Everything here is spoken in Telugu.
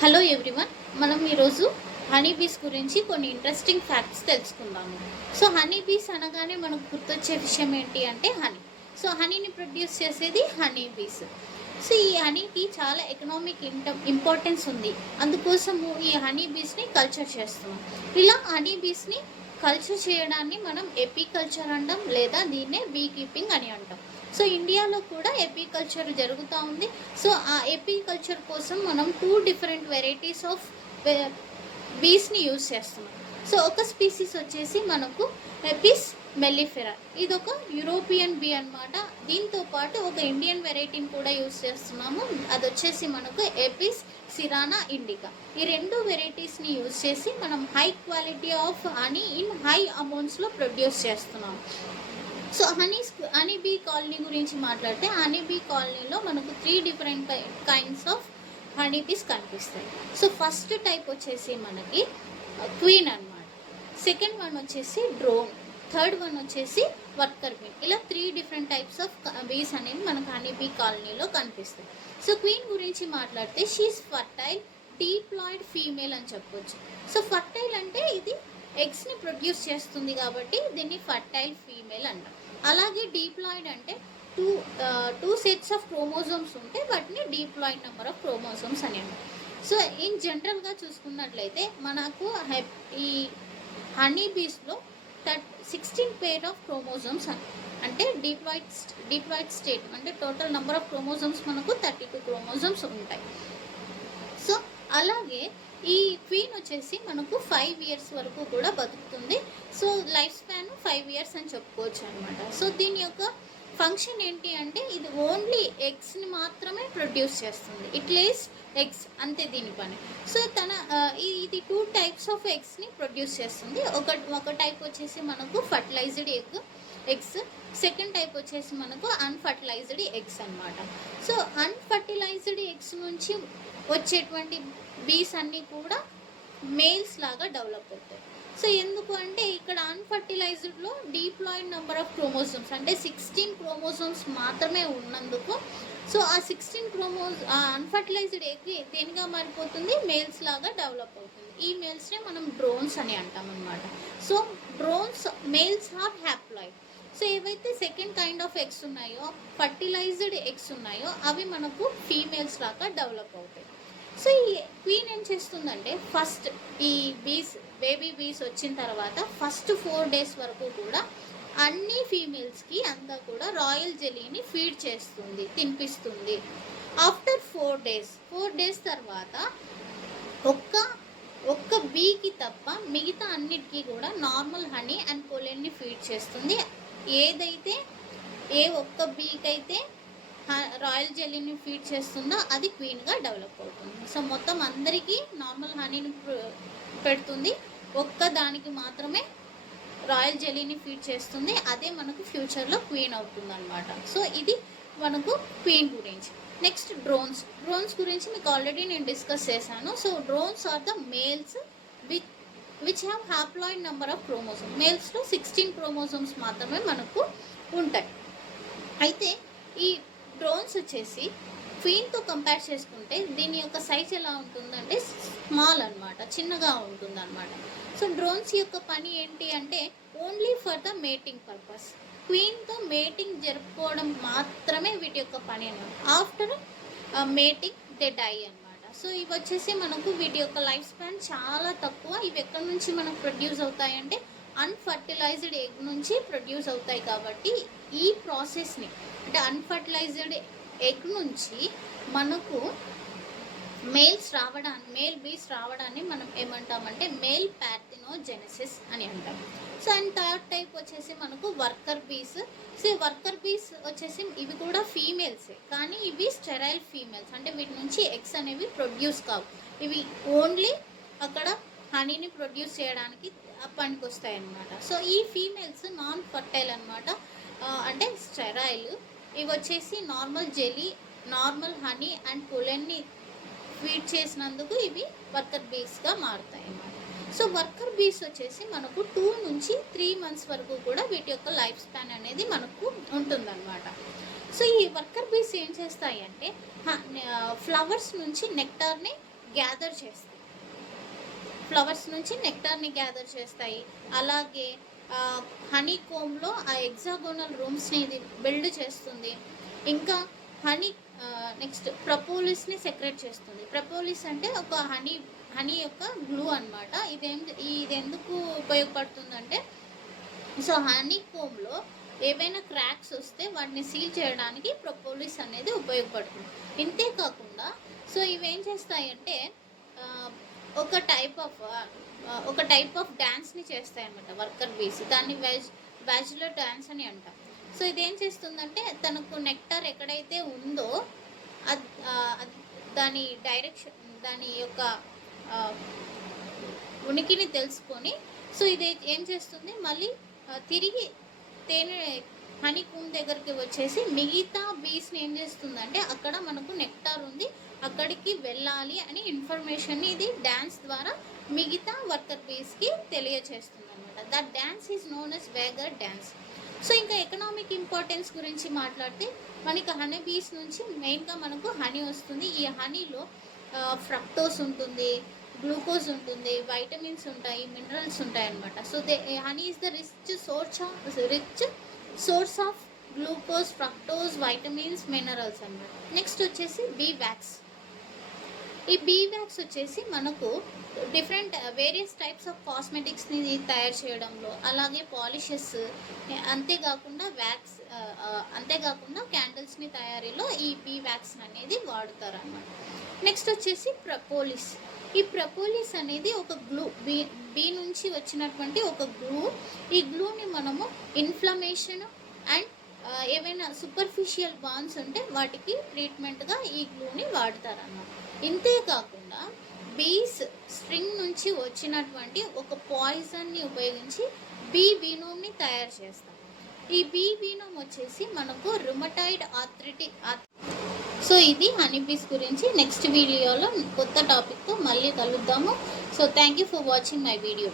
హలో ఎవ్రీవన్, మనం ఈరోజు హనీ బీస్ గురించి కొన్ని ఇంట్రెస్టింగ్ ఫ్యాక్ట్స్ తెలుసుకుందాము. సో హనీ బీస్ అనగానే మనకు గుర్తొచ్చే విషయం ఏంటి అంటే హనీ. సో హనీని ప్రొడ్యూస్ చేసేది హనీ బీస్. సో ఈ హనీకి చాలా ఎకనామిక్ ఇంపార్టెన్స్ ఉంది. అందుకోసము ఈ హనీ బీస్ని కల్చర్ చేస్తున్నాం. ఇలా హనీ బీస్ని కల్చర్ చేయడాన్ని మనం ఎపికల్చర్ అంటాం, లేదా దీన్నే బీ కీపింగ్ అని అంటాం. సో ఇండియాలో కూడా ఎపికల్చర్ జరుగుతూ ఉంది. సో ఆ ఎపికల్చర్ కోసం మనం 2 డిఫరెంట్ వెరైటీస్ ఆఫ్ బీస్ని యూజ్ చేస్తున్నాం. సో ఒక స్పీసీస్ వచ్చేసి మనకు ఎపిస్ మెల్లిఫెరా, ఇది ఒక యూరోపియన్ బీ అనమాట. దీంతో పాటు ఒక ఇండియన్ వెరైటీని కూడా యూజ్ చేస్తున్నాము, అది వచ్చేసి మనకు ఎపిస్ సిరానా ఇండికా. ఈ 2 వెరైటీస్ని యూజ్ చేసి మనం high quality of honey in high అమౌంట్స్లో ప్రొడ్యూస్ చేస్తున్నాం. సో హనీ బీ కాలనీ గురించి మాట్లాడితే, హనీ బీ కాలనీలో మనకు 3 different kinds of honey bees కనిపిస్తాయి. సో ఫస్ట్ టైప్ వచ్చేసి మనకి క్వీన్ అనమాట, సెకండ్ వన్ వచ్చేసి డ్రోన్, థర్డ్ వన్ వచ్చేసి వర్కర్ బీ. ఇలా 3 డిఫరెంట్ టైప్స్ ఆఫ్ బీస్ అనేవి మనకు హనీ బీ కాలనీలో కనిపిస్తాయి. సో క్వీన్ గురించి మాట్లాడితే, షీఈస్ ఫర్టైల్ డీప్లాయిడ్ ఫీమేల్ అని చెప్పొచ్చు. సో ఫర్టైల్ అంటే ఇది ఎగ్స్ని ప్రొడ్యూస్ చేస్తుంది కాబట్టి దీన్ని ఫర్టైల్ ఫీమేల్ అంటాం. అలాగే డీప్లాయిడ్ అంటే టూ సెట్స్ ఆఫ్ క్రోమోజోమ్స్ ఉంటే వాటిని డీప్లాయిడ్ నెంబర్ ఆఫ్ క్రోమోజోమ్స్ అని అంటాం. సో ఇన్ జనరల్గా చూసుకున్నట్లయితే మనకు ఈ హనీ బీస్లో 16 పేర్ ఆఫ్ క్రోమోజోమ్స్ అంటే డీప్లాయిడ్ స్టేట్ అంటే టోటల్ నెంబర్ ఆఫ్ క్రోమోజోమ్స్ మనకు 32 క్రోమోజోమ్స్ ఉంటాయి. సో అలాగే ఈ క్వీన్ వచ్చేసి మనకు 5 ఇయర్స్ వరకు కూడా బతుకుతుంది. సో లైఫ్ స్పాన్ 5 ఇయర్స్ అని చెప్పుకోవచ్చు అనమాట. సో దీని యొక్క ఫంక్షన్ ఏంటి అంటే, ఇది ఓన్లీ ఎగ్స్ని మాత్రమే ప్రొడ్యూస్ చేస్తుంది. ఇట్ లేస్ ఎగ్స్, అంతే దీని పని. సో ఇది 2 టైప్స్ ఆఫ్ ఎగ్స్ని ప్రొడ్యూస్ చేస్తుంది. ఒక టైప్ వచ్చేసి మనకు ఫర్టిలైజ్డ్ ఎగ్స్, సెకండ్ టైప్ వచ్చేసి మనకు అన్ఫర్టిలైజ్డ్ ఎగ్స్ అనమాట. సో అన్ఫర్టిలైజ్డ్ ఎగ్స్ నుంచి వచ్చేటువంటి బీస్ అన్నీ కూడా మేల్స్ లాగా డెవలప్ అవుతాయి. సో ఎందుకు అంటే, ఇక్కడ అన్ఫర్టిలైజ్డ్లో డీప్లాయిడ్ నెంబర్ ఆఫ్ క్రోమోజోమ్స్ అంటే 16 క్రోమోజోమ్స్ మాత్రమే ఉన్నందుకు, సో ఆ 16 అన్ఫర్టిలైజ్డ్ ఎగ్ దేనిగా మారిపోతుంది, మేల్స్ లాగా డెవలప్ అవుతుంది. ఈ మేల్స్నే మనం డ్రోన్స్ అని అంటాం అనమాట. So drones males are haploid. So ఏవైతే సెకండ్ కైండ్ ఆఫ్ ఎగ్స్ ఉన్నాయో, ఫర్టిలైజ్డ్ ఎగ్స్ ఉన్నాయో, అవి మనకు ఫీమేల్స్ లాగా డెవలప్ అవుతాయి. సో ఈ క్వీన్ ఏం చేస్తుందంటే, ఫస్ట్ ఈ బేబీ బీస్ వచ్చిన తర్వాత ఫస్ట్ 4 days వరకు కూడా అన్ని ఫీమేల్స్కి అంతా కూడా రాయల్ జెలీని ఫీడ్ చేస్తుంది, తినిపిస్తుంది. ఆఫ్టర్ 4 days తర్వాత ఒక్క బీకి తప్ప మిగతా అన్నిటికీ కూడా నార్మల్ హనీ అండ్ పొలెన్ని ఫీడ్ చేస్తుంది. ఏ ఒక్క బీకి అయితే రాయల్ జెల్లీని ఫీడ్ చేస్తుందో అది క్వీన్గా డెవలప్ అవుతుంది. సో మొత్తం అందరికీ నార్మల్ హనీని పెడుతుంది, ఒక్క దానికి మాత్రమే రాయల్ జెల్లీని ఫీడ్ చేస్తుంది. అదే మనకు ఫ్యూచర్లో క్వీన్ అవుతుంది అనమాట. సో ఇది మనకు క్వీన్ గురించి. నెక్స్ట్ డ్రోన్స్ గురించి మీకు ఆల్రెడీ నేను డిస్కస్ చేశాను. So drones are the males which have haploid number of chromosome. మేల్స్లో 16 క్రోమోజోమ్స్ మాత్రమే మనకు ఉంటాయి. అయితే ఈ డ్రోన్స్ వచ్చేసి క్వీన్తో కంపేర్ చేసుకుంటే దీని యొక్క సైజ్ ఎలా ఉంటుందంటే స్మాల్ అనమాట, చిన్నగా ఉంటుంది అనమాట. సో డ్రోన్స్ యొక్క పని ఏంటి అంటే, only for the mating purpose. క్వీన్తో మేటింగ్ జరుపుకోవడం మాత్రమే వీటి యొక్క పని అనమాట. ఆఫ్టర్ మేటింగ్ దే డై అనమాట. సో ఇవి వచ్చేసి మనకు వీటి యొక్క లైఫ్ స్పాన్ చాలా తక్కువ. ఇవి ఎక్కడి నుంచి మనకు ప్రొడ్యూస్ అవుతాయంటే, అన్ఫర్టిలైజ్డ్ ఎగ్ నుంచి ప్రొడ్యూస్ అవుతాయి. కాబట్టి ఈ ప్రాసెస్ని అంటే అన్ఫర్టిలైజ్డ్ ఎగ్ నుంచి మనకు మేల్ బీస్ రావడాన్ని మనం ఏమంటామంటే మేల్ పార్థెనోజెనెసిస్ అని అంటాం. సో అండ్ థర్డ్ టైప్ వచ్చేసి మనకు వర్కర్ బీస్. సో వర్కర్ బీస్ వచ్చేసి ఇవి కూడా ఫీమేల్సే, కానీ ఇవి స్టెరైల్ ఫీమేల్స్, అంటే వీటి నుంచి ఎగ్స్ అనేవి ప్రొడ్యూస్ కావు. ఇవి ఓన్లీ అక్కడ హనీని ప్రొడ్యూస్ చేయడానికి పనికి వస్తాయి అన్నమాట. సో ఈ ఫీమేల్స్ నాన్ ఫర్టైల్ అనమాట, అంటే స్టెరైల్. ఇవి వచ్చేసి normal jelly, normal honey and పొలెన్ని ఫీడ్ చేసినందుకు ఇవి వర్కర్ బీస్గా మారుతాయి అన్నమాట. సో వర్కర్ బీస్ వచ్చేసి మనకు 2 నుంచి 3 months వరకు కూడా వీటి యొక్క లైఫ్ స్పాన్ అనేది మనకు ఉంటుందన్నమాట. సో ఈ వర్కర్ బీస్ ఏం చేస్తాయి అంటే, ఫ్లవర్స్ నుంచి నెక్టార్ని గ్యాదర్ చేస్తాయి, ఫ్లవర్స్ నుంచి నెక్టార్ని గ్యాదర్ చేస్తాయి. అలాగే హనీ కోమ్లో ఆ ఎగ్జాగోనల్ రూమ్స్ని ఇది బిల్డ్ చేస్తుంది. ఇంకా హనీ నెక్స్ట్ ప్రపోలిస్ని సెక్రెట్ చేస్తుంది. ప్రపోలిస్ అంటే ఒక హనీ యొక్క గ్లూ అనమాట. ఇది ఎందుకు ఉపయోగపడుతుందంటే, సో హనీ కోమ్లో ఏవైనా క్రాక్స్ వస్తే వాటిని సీల్ చేయడానికి ప్రపోలిస్ అనేది ఉపయోగపడుతుంది. ఇంతే కాకుండా సో ఇవేం చేస్తాయంటే ఒక టైప్ ఆఫ్ డ్యాన్స్ని చేస్తాయి అన్నమాట వర్కర్ బీస్. దాన్ని వ్యాజులర్ డ్యాన్స్ అని అంటాం. సో ఇదేం చేస్తుందంటే తనకు నెక్టార్ ఎక్కడైతే ఉందో దాని డైరెక్షన్, దాని యొక్క ఉనికిని తెలుసుకొని సో ఇది ఏం చేస్తుంది, మళ్ళీ తిరిగి హనీ కూమ్ దగ్గరికి వచ్చేసి మిగతా బీస్ని ఏం చేస్తుందంటే అక్కడ మనకు నెక్టార్ ఉంది అక్కడికి వెళ్ళాలి అని ఇన్ఫర్మేషన్ని ఇది డ్యాన్స్ ద్వారా మిగతా వర్కర్ బీస్కి తెలియచేస్తుంది అనమాట. That dance is known as waggle dance. So ఇంకా ఎకనామిక్ ఇంపార్టెన్స్ గురించి మాట్లాడితే మనకి హనీ బీస్ నుంచి మెయిన్గా మనకు హనీ వస్తుంది. ఈ హనీలో ఫ్రక్టోస్ ఉంటుంది, గ్లూకోజ్ ఉంటుంది, వైటమిన్స్ ఉంటాయి, మినరల్స్ ఉంటాయి అన్నమాట. So honey is the rich source of glucose, fructose, vitamins, minerals అన్నమాట. నెక్స్ట్ వచ్చేసి బీ వ్యాక్స్. ఈ బీ వ్యాక్స్ వచ్చేసి మనకు వేరియస్ టైప్స్ ఆఫ్ కాస్మెటిక్స్ని తయారు చేయడంలో, అలాగే పాలిషెస్, అంతేకాకుండా క్యాండిల్స్ని తయారీలో ఈ బీ వ్యాక్స్ అనేది వాడుతారు అన్నమాట. నెక్స్ట్ వచ్చేసి ప్రపోలిస్. ఈ ప్రపోలిస్ అనేది ఒక గ్లూ, బీ నుంచి వచ్చినటువంటి ఒక గ్లూ. ఈ గ్లూని మనము ఇన్ఫ్లమేషన్ అండ్ ఏవైనా సూపర్ఫిషియల్ బాన్స్ ఉంటే వాటికి ట్రీట్మెంట్గా ఈ గ్లూని వాడతారన్నమాట. ఇంతే కాకుండా బీస్ స్ట్రింగ్ నుంచి వచ్చినటువంటి ఒక పాయిజన్ని ఉపయోగించి బీ వీనోమ్ని తయారు చేస్తాం. ఈ బీ వీనోమ్ వచ్చేసి మనకు రుమటాయిడ్ ఆర్థరైటిస్. సో ఇది హనీ బీస్ గురించి. నెక్స్ట్ వీడియోలో కొత్త టాపిక్తో మళ్ళీ కలుద్దాము. So thank you for watching my video.